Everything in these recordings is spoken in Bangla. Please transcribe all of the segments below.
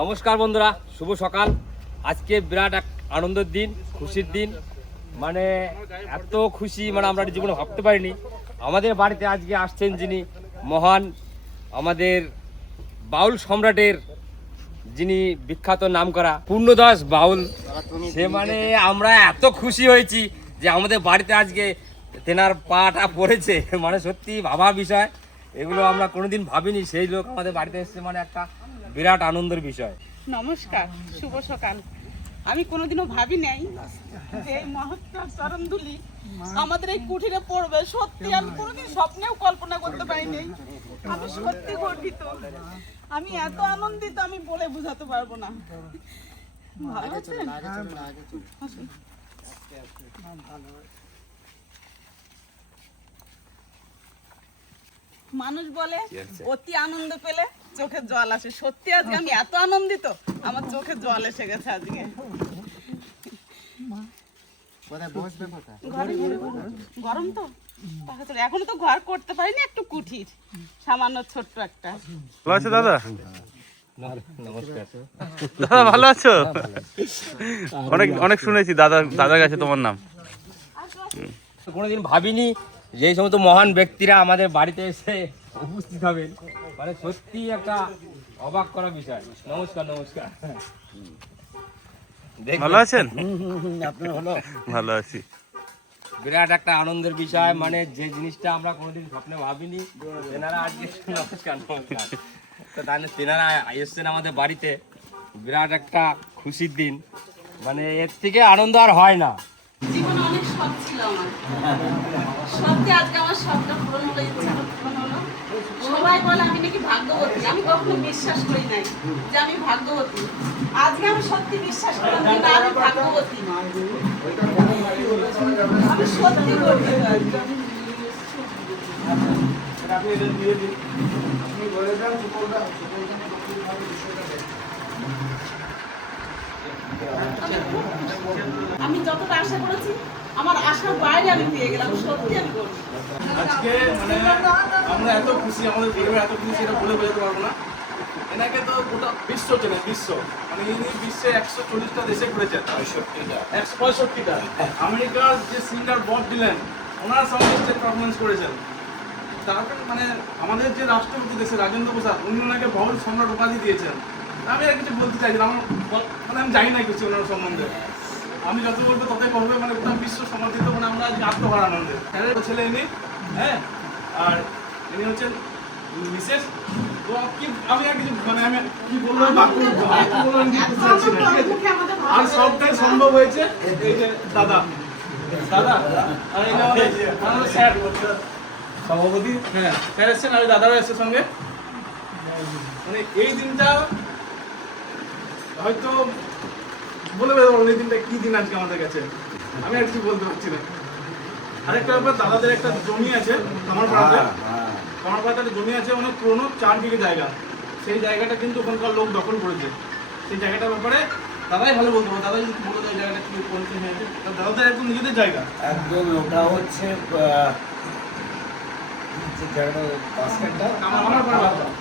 নমস্কার বন্ধুরা, শুভ সকাল। আজকে বিরাট এক আনন্দের দিন, খুশির দিন। মানে এত খুশি আমরা জীবনে ভাবতে পারিনি। আমাদের বাড়িতে আজকে আসছেন যিনি মহান আমাদের বাউল সম্রাটের যিনি বিখ্যাত নামকরা পূর্ণদাস বাউল, সে আমরা এত খুশি হয়েছি যে আমাদের বাড়িতে আজকে তেনার পাটা পড়েছে। সত্যি ভাবা বিষয়, এগুলো আমরা কোনোদিন ভাবিনি। সেই লোক আমাদের বাড়িতে এসেছে, একটা বিরাট আনন্দের বিষয়। নমস্কার, শুভ সকাল। আমি কোনোদিনও ভাবি নাই যে এই মহত্তর চরণধুলি আমাদের এই কুঠিরে পড়বে। সত্যি আমি কোনোদিন স্বপ্নেও কল্পনা করতে পারিনি। আমি সত্যি গর্বিত, আমি এত আনন্দিত, আমি বলে বোঝাতে পারবো না। ভালো আছেন? মানুষ বলে অতি আনন্দ পেলে চোখে জল আসে। সত্যি আজকে আমি এত আনন্দিত, আমার চোখে জল এসে গেছে আজকে। গরম তো, এখনো তো ঘর করতে পারিনি, একটু কুঠির সামান্য ছোট্ট একটা। ভালো আছো দাদা? দাদা ভালো আছো? অনেক অনেক শুনেছি দাদার কাছে তোমার নাম। কোনোদিন ভাবিনি যে এই সমস্ত মহান ব্যক্তিরা আমাদের বাড়িতে এসে উপস্থিত হবেন। সত্যি একটা অবাক করা বিষয়। নমস্কার। নমস্কার, ভালো আছেন? ভালো আছি। বিরাট একটা আনন্দের বিষয়, যে জিনিসটা আমরা কোনোদিন স্বপ্নে ভাবিনি। তেনারা আজকে নমস্কার তেনারা এসছেন আমাদের বাড়িতে। বিরাট একটা খুশির দিন, এর থেকে আনন্দ আর হয় না। জীবনে অনেক শখ ছিল আমার, সত্যি আজকে আমার শখটা পূরণ হলো, ইচ্ছাটা পূরণ হলো। সবাই বলে আমি নাকি ভাগ্যবতী, আমি কখনো বিশ্বাস করি নাই যে আমি ভাগ্যবতী। আজকে আমি সত্যি বিশ্বাস করলাম যে না, আমি ভাগ্যবতী, আমি সত্যি গর্বিত। আমি যতটা আশা করেছি, আমার আশার বাইরে আমি পেয়ে গেলাম। সত্যি আমি গর্বিত। আজকে আমরা এত খুশি, আমাদের পরিবার এত খুশি, সেটা বলে বোঝাতে পারবো না। এনাকে তো গোটা বিশ্ব চেনে, বিশ্ব ইনি বিশ্বে 140টা দেশে ঘুরেছেন, 165টা। আমেরিকার যে সিঙ্গার বব ডিলান, ওনার সঙ্গে স্টেজ পারফরমেন্স করেছেন। তারপরে আমাদের যে রাষ্ট্রপতি দেশের রাজেন্দ্র প্রসাদ, উনি ওনাকে বাউল সম্রাট উপাধি দিয়েছেন। আমি আর কিছু বলতে চাইছিলাম, আমার আমি জানি না কিছু ওনার সম্বন্ধে। আমি যত বলবো ততই করবে, গোটা বিশ্ব সমর্থিত। আমরা আজকে আত্মহারা আনন্দের ছেলে ইনি। হ্যাঁ, আর ইনি হচ্ছেন বিশেষ। তো আমি আর কিছু আমি কি বলবো, আর সবটাই সম্ভব হয়েছে এই যে দাদা আর এটা স্যার সভাপতি। হ্যাঁ, স্যার এসছেন, আর দাদারা এসছে সঙ্গে। এই দিনটা হয়তো বলে বেরোবো, এই দিনটা কি দিন আজকে আমাদের কাছে, আমি আর কিছু বলতে পারছি না। আরেকটা ব্যাপার, দাদাদের একটা জমি আছে কামারপাড়াতে। কামারপাড়াতে একটা জমি আছে, অনেক পুরোনো 4 বিঘে জায়গা। সেই জায়গাটা কিন্তু ওখানকার লোক দখল করেছে। সেই জায়গাটার ব্যাপারে দাদাই ভালো বলতে পারবো। দাদা যদি বলে দেয় জায়গাটা কি পরিচয় হয়েছে, দাদাদের একদম নিজেদের জায়গা একদম। ওটা হচ্ছে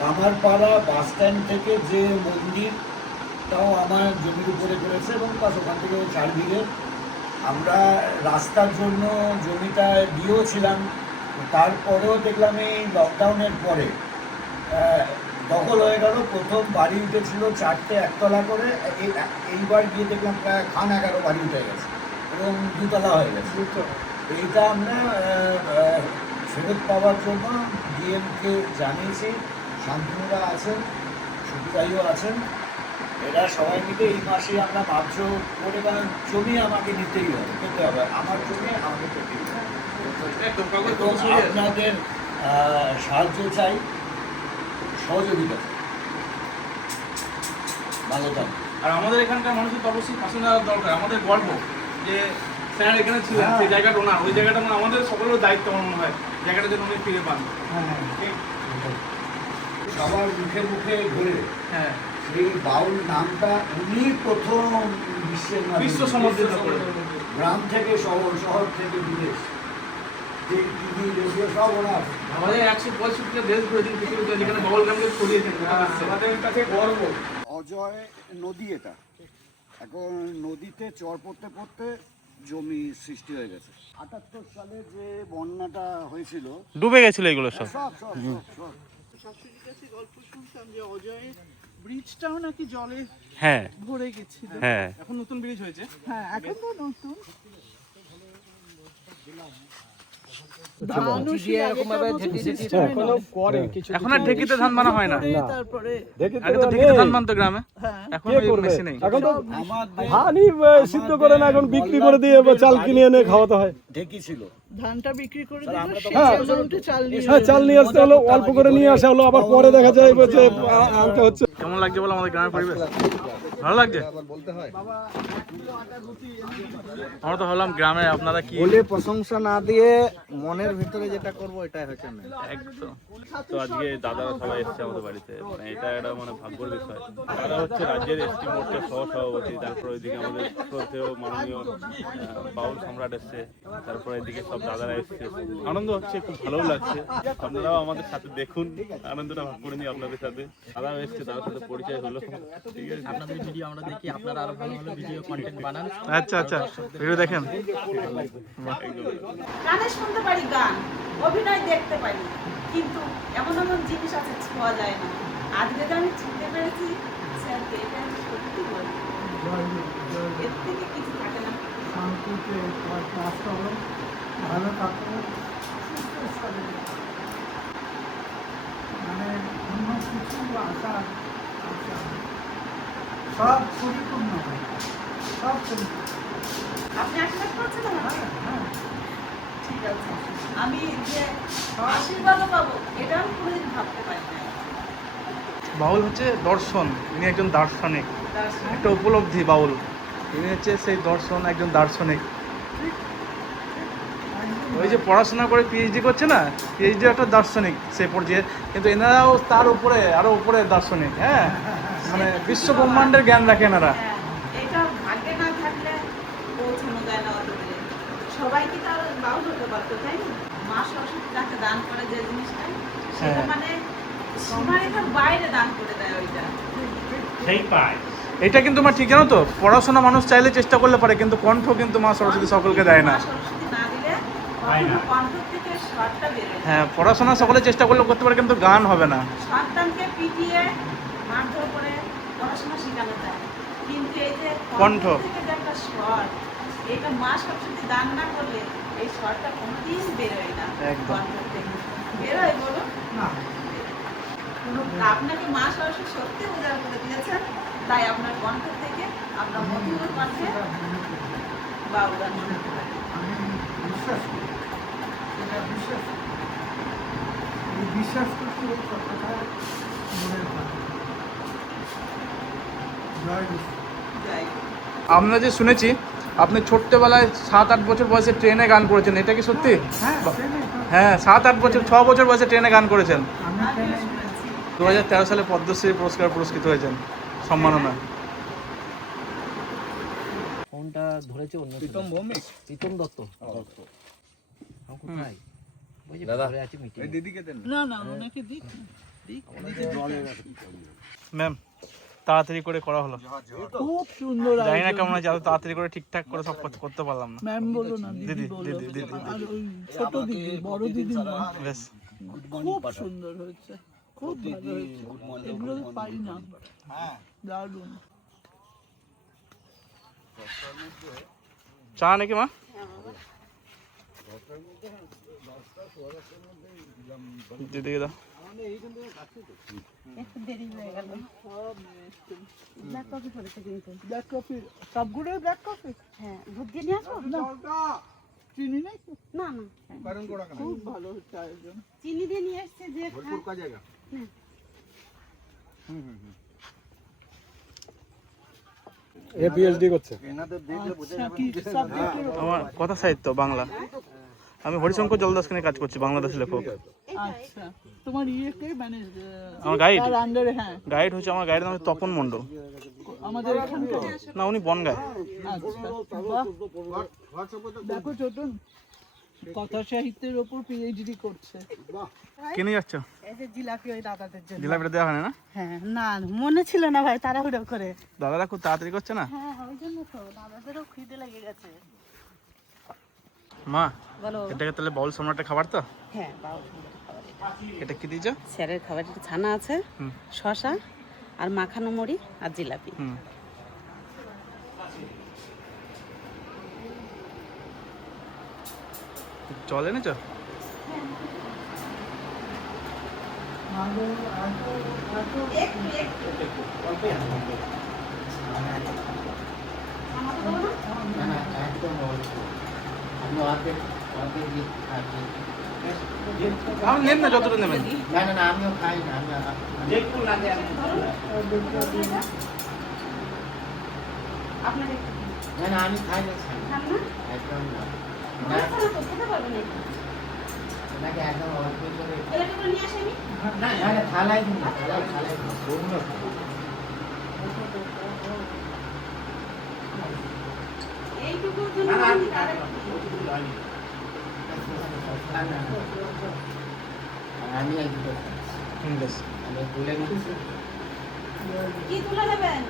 কামারপাড়া বাস স্ট্যান্ড থেকে যে মন্দিরটাও আমার জমির উপরে করেছে, এবং প্লাস ওখান থেকে 4 বিঘে। আমরা রাস্তার জন্য জমিটা দিয়েওছিলাম, তারপরেও দেখলাম এই লকডাউনের পরে দখল হয়ে গেল। প্রথম বাড়ি উঠেছিল 4টে একতলা করে, এইবার গিয়ে দেখলাম প্রায় 11 বাড়ি উঠে গেছে এবং 2তলা হয়ে গেছে। এইটা আমরা ফেরত পাওয়ার জন্য ডিএমকে জানিয়েছি। শান্তনুরা আছেন, সুবিধাইও আছেন, এরা সবাই মিলে এই মাসে আমরা মাত্র করে, কারণ জমি আমাকে নিতেই হবে, পেতে হবে, আমার জমি আমাকে পেতেই হবে। আপনাদের সাহায্য চাই, সহযোগিতা ভালো থাকবে। আর আমাদের এখানকার মানুষের তো অবশ্যই পাশে নেওয়া দরকার। আমাদের গর্ব যে স্যার এখানে ছিলেন, সেই জায়গাটা ওনার, ওই জায়গাটা আমাদের সকলের দায়িত্ব আমার মনে হয়, জায়গাটা যেন উনি ফিরে পান। সবার মুখে মুখে ঘুরে হ্যাঁ, এই বাউল নামটা উনি প্রথম বিশ্ব সমর্থিত করে। গ্রাম থেকে শহর, শহর থেকে বিদেশ, টিভি রেডিও সব ওনার। আমাদের 165টা দেশ ঘুরেছেন পৃথিবীতে, যেখানে বাউল গানকে ছড়িয়েছেন। আমাদের কাছে গর্ব। অজয় নদী এটা, এখন নদীতে চর পড়তে পড়তে জমি সৃষ্টি হয়ে গেছে। 78 সালে যে বন্যাটা হয়েছিল, ডুবে গেছিল এগুলো সব। সব সব সব সব শাশুড়ির কাছে গল্প শুনতাম যে অজয়ের ব্রিজটাও নাকি জলে হ্যাঁ ভরে গেছিল। হ্যাঁ এখন নতুন ব্রিজ হয়েছে। হ্যাঁ, এখন তো নতুন এখন আর ঢেকিতে ধান বানা হয় না। তারপরে আগে তো ঢেকিতে ধান বানতো গ্রামে, এখন ওই মেশিন নেই। এখন তো আমাদের ধানই সিদ্ধ করে না, এখন বিক্রি করে দিয়ে চাল কিনে এনে খাওয়াতে হয়। ঢেকি ছিল। ধানটা বিক্রি করে দিল, আমরা তো সেই হ্যাঁ। অ্যামাউন্টে চাল নিয়ে হ্যাঁ, চাল নিয়ে আসতে হলো, অল্প করে নিয়ে আসা হলো, আবার পরে দেখা যায় যে আনতে হচ্ছে। কেমন লাগছে বলো আমাদের গ্রামের পরিবেশ? ভালো লাগছে। আমরা তো হলাম গ্রামে, আপনারা কি বলে প্রশংসা না দিয়ে মনের ভিতরে যেটা করবো এটাই হচ্ছে না। একদম। তো আজকে দাদারা সবাই এসছে আমাদের বাড়িতে, মানে এটা একটা মানে ভাগ্যের বিষয়। দাদা হচ্ছে রাজ্যের এসটি মোর্চার সহসভাপতি, তারপর এদিকে আমাদের শ্রদ্ধেয় মাননীয় বাউল সম্রাট এসছে, তারপর এদিকে সব দাদারা এসছে। আনন্দ হচ্ছে, খুব ভালো লাগছে। আপনারাও আমাদের সাথে দেখুন, আনন্দটা ভাগ করে নিই আপনাদের সাথে। দাদাও এসছে, দাদার সাথে পরিচয় হলো। ঠিক আছে, আপনাদের ভিডিও আমরা দেখি, আপনারা আরো ভালো ভালো ভিডিও কন্টেন্ট বানান। আচ্ছা আচ্ছা, ভিডিও দেখেন। কানে শুনতে পারি গান, অভিনয় দেখতে পারি, কিন্তু এমন এমন জিনিস আছে ছোঁয়া যায় না। আজকে যে আমি ছুঁতে পেরেছি, স্যার এটা আমি সত্যি বলি, এর থেকে কিছু থাকে না। শান্তিতে আসতে হবে, ভালো থাকতে হবে, মানে অন্য কিছু আশা সব পরিপূর্ণ হয়, সব পরিপূর্ণ। আপনি আশীর্বাদ করছেন আমাকে? ঠিক আছে, আমি যে আশীর্বাদও পাবো এটা আমি কোনোদিন ভাবতে পারি না। বাউল হচ্ছে দর্শন, ইনি একজন দার্শনিক, একটা উপলব্ধি বাউল। ইনি হচ্ছে সেই দর্শন, একজন দার্শনিক। ওই যে পড়াশোনা করে পিএইচডি করছে না, পিএইচডি একটা দার্শনিক সেই পর্যায়ে, কিন্তু এনারাও তার উপরে আরো উপরে দার্শনিক। হ্যাঁ, মানে বিশ্ব ব্রহ্মাণ্ডের জ্ঞান রাখে এনারা। হ্যাঁ, এটা ভাগ্যে না থাকলে পৌঁছানো যায় না অত দূরে। সবাই কি তার বাউল হতে পারতো, তাই না? মা সরস্বতী যাকে দান করে যে জিনিসটা, সেটা হ্যাঁ। মানে সীমারেখার বাইরে দান করে দেয় ওইটা। এটা কিন্তু মা ঠিক জানো তো, পড়াশোনা মানুষ চাইলে চেষ্টা করলে পারে, কিন্তু কণ্ঠ কিন্তু মা সরস্বতী সকলকে দেয় না। মা সরস্বতী না দিলে কখনো কণ্ঠ থেকে স্বরটা বেরোয় না। হ্যাঁ, পড়াশোনা সকলে চেষ্টা করলে করতে পারে, কিন্তু গান হবে না। সন্তানকে পিটিয়ে মারধর করে পড়াশোনা শেখানো যায়, কিন্তু এই যে কণ্ঠ। থেকে যে একটা স্বর, এটা মা সরস্বতী দান না করলে এই স্বরটা কোনোদিন বেরোয় না। একদম। কণ্ঠ থেকে বেরোয় বলো না, আপনাকে মা সরস্বতী সত্যি উজাড় করে দিয়েছেন, তাই আপনার কণ্ঠ থেকে আমরা মধুর কণ্ঠে বাউল গান শুনতে পারি। আমি বিশ্বাস করি, এটা বিশ্বাস করি, এই বিশ্বাস করতে ওই কথাটা মনে থাকে। জয় বিষ্ণু। যাই আমরা যে শুনেছি আপনি ছোট্টবেলায় 7-8 বছর বয়সে ট্রেনে গান করেছেন, এটা কি সত্যি? হ্যাঁ, ট্রেনে তো হ্যাঁ, 7-8 বছর, 6 বছর বয়সে ট্রেনে গান করেছেন। আমি ট্রেনে 2013 সালে পদ্মশ্রী পুরস্কার পুরস্কৃত হয়েছেন, সম্মাননা। ফোনটা ধরেছে অন্য প্রীতম ভৌমিক, প্রীতম দত্ত। কোথায়? ওই যে ঘরে আছে মিটিং। না না ওনাকে দিক না, দিক ম্যাম, তাড়াতাড়ি করে করা হলো। খুব সুন্দর। জানি না কেমন আছে, এত তাড়াতাড়ি করে ঠিকঠাক করে সব করতে পারলাম না। ম্যাম বলো না, দিদি দিদি বলো। দিদি দিদি আর ওই ছোট দিদি, বড় দিদি নয়। বেশ। খুব সুন্দর হয়েছে, খুব ভালো হয়েছে। এগুলো পাই না, দারুণ। চা নাকি মা? দিদিকে দাও। একটু দেরি হয়ে গেল। ব্ল্যাক কফি করেছে কিন্তু। ব্ল্যাক কফি সবগুলো ব্ল্যাক কফি? হ্যাঁ, দুধ দিয়ে নিয়ে আসবো? না, চিনি নেই? না না, খুব ভালো হচ্ছে আয়োজন। চিনি দিয়ে নিয়ে আসছে যে এ পিএইচডি করছে। আচ্ছা, কি সাবজেক্টের? আমার কথা সাহিত্য বাংলা। আমি হরিশঙ্কর জলদাসকে নিয়ে কাজ করছি, বাংলাদেশের লেখক। আচ্ছা, তোমার ইয়েকে মানে আমার গাইড, তার আন্ডারে? হ্যাঁ, গাইড হচ্ছে আমার গাইডের নাম হচ্ছে তপন মণ্ডল। আমাদের এখানকার। না, উনি বনগায়। আচ্ছা, বাহ। দেখো ছোটন, কথা সাহিত্যের ওপর পিএইচডি করছে। কে নিয়ে যাচ্ছ? এই যে জিলাপি ওই দাদাদের জন্য। জিলাপিটা দেওয়া হয় না? হ্যাঁ, না মনে ছিল না ভাই, তাড়াহুড়ো করে। দাদারা খুব তাড়াতাড়ি করছে না? হ্যাঁ, ওই জন্য তো দাদাদেরও খিদে লেগে গেছে। মা, বলো। এটাকে তাহলে বাউল সম্রাটের খাবার তো? হ্যাঁ, বাবা সুন্দর খাবার এটা। এটা কি দিয়েছো? স্যারের খাবার এটা ছানা আছে, হুম। শসা আর মাখানো মুড়ি আর জিলাপি। হুম। জল এনেছো? আপনি নেন না, যতটা নেবেন। আপনাদের খান না? খেতে পারবেন না। এলাকা করে নিয়ে আসেনি? এইটুকুর জন্য আমি কি তুলে নেবেন?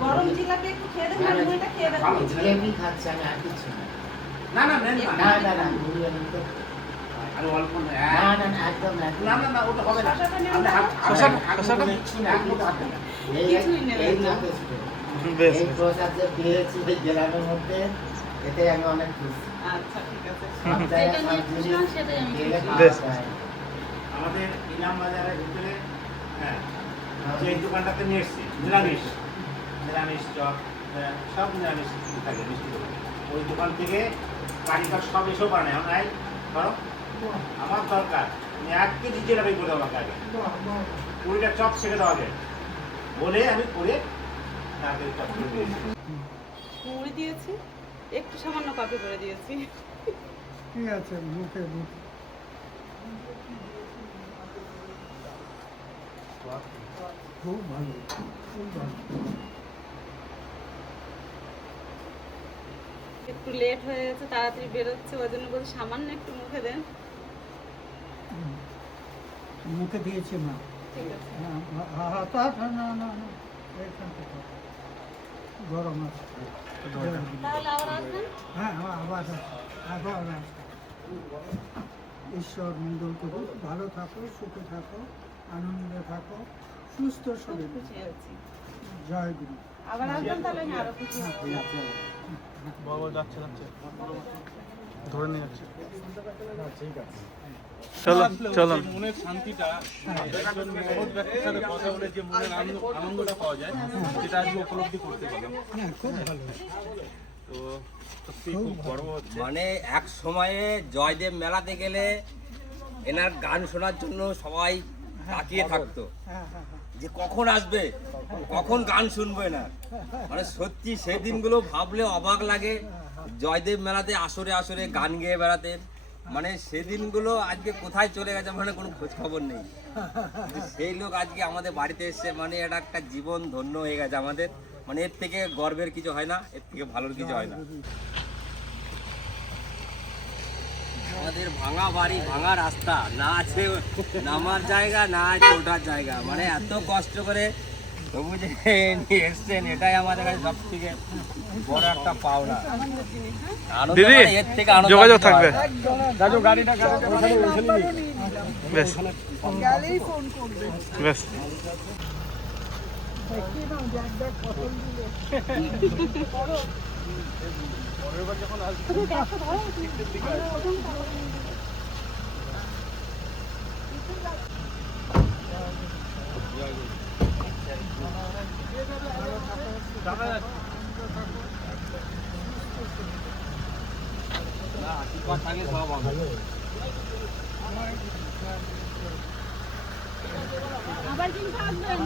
গরম জিলাপি একটু খেয়ে দেখবেন, মুড়িটা খেয়ে দেখবেন। জিলেবি খাচ্ছে, আমি আর কিছু না। না, একদম না। শসাটা নেবেন না? বেশ, এই প্রসাদ যে পেয়েছি ওই গ্রামের মধ্যে, এতে আমি অনেক খুশি। আচ্ছা, ঠিক আছে। সব জায়গায় সব জিনিস পেলে খাওয়া বেশ। যায়। আমাদের ইনাম বাজারের ভিতরে হ্যাঁ যে দোকানটাতে নিয়ে এসছি নিরামিষ চপ সব নিরামিষ থাকে মিষ্টি দোকান। ওই দোকান থেকে কারিগর সব এসেও বানায় নাই ধরো আমার দরকার তুমি 1 কেজি জিলাপি করে দেবো আমাকে আগে 20টা চপ শেখে দেওয়া আগে বলে আমি করে তাদের চপ করে দিয়েছি। মুড়ি দিয়েছি, একটু সামান্য কফি করে দিয়েছি। ঠিক আছে, মুখে খুব ভালো, খুব ভালো। একটু লেট হয়ে গেছে, তাড়াতাড়ি বেরোচ্ছে, ওই জন্য বলছি সামান্য একটু মুখে দেন। মুখে দিয়েছি মা। ঠিক আছে। না, এখান থেকে গরম আছে। তাহলে আবার আসবেন? হ্যাঁ, আবার আসবো। ঈশ্বর মঙ্গল করুক, ভালো থাকো, সুখে থাকো, আনন্দে থাকো, সুস্থ শরীর। খুশি আছি। জয় গুরু। আবার আসবেন তাহলে আমি আরো খুশি হব। বাবা যাচ্ছে ধরে নিয়ে যাচ্ছে। চলো মনের শান্তিটা একজন মহৎ ব্যক্তির সাথে কথা বলে যে মনের আনন্দটা পাওয়া যায় সেটা আজকে উপলব্ধি করতে পারলাম। খুব ভালো। তো সত্যি খুব গর্ব হচ্ছে। মানে এক সময়ে জয়দেব মেলাতে গেলে এনার গান শোনার জন্য সবাই তাকিয়ে থাকতো যে কখন আসবে, কখন গান শুনবো এনার। মানে সত্যি সেই দিনগুলো ভাবলে অবাক লাগে। জয়দেব মেলাতে আসরে আসরে গান গেয়ে বেড়াতেন, মানে সেদিনগুলো আজকে কোথায় চলে গেছে মানে কোনো খোঁজ খবর নেই। সেই লোক আজকে আমাদের বাড়িতে এসে মানে এটা একটা জীবন ধন্য হয়ে গেছে আমাদের। মানে এর থেকে গর্বের কিছু হয় না, এর থেকে ভালোর কিছু হয় না। আমাদের ভাঙা বাড়ি, ভাঙা রাস্তা, না আছে নামার জায়গা, না আছে ওঠার জায়গা, মানে এত কষ্ট করে তবু যে নিয়ে এসছেন, এটাই আমাদের কাছে সব থেকে বড় একটা পাওনা। আনন্দ দিদি, মানে এর থেকে আনন্দ যোগাযোগ আর কিছু থাকবে। হয় না। গাড়িটা বেশ গেলেই ফোন করবে। বেশ। দেখি না, দেখ কখন দিলে। আবার কিন্তু আসবেন।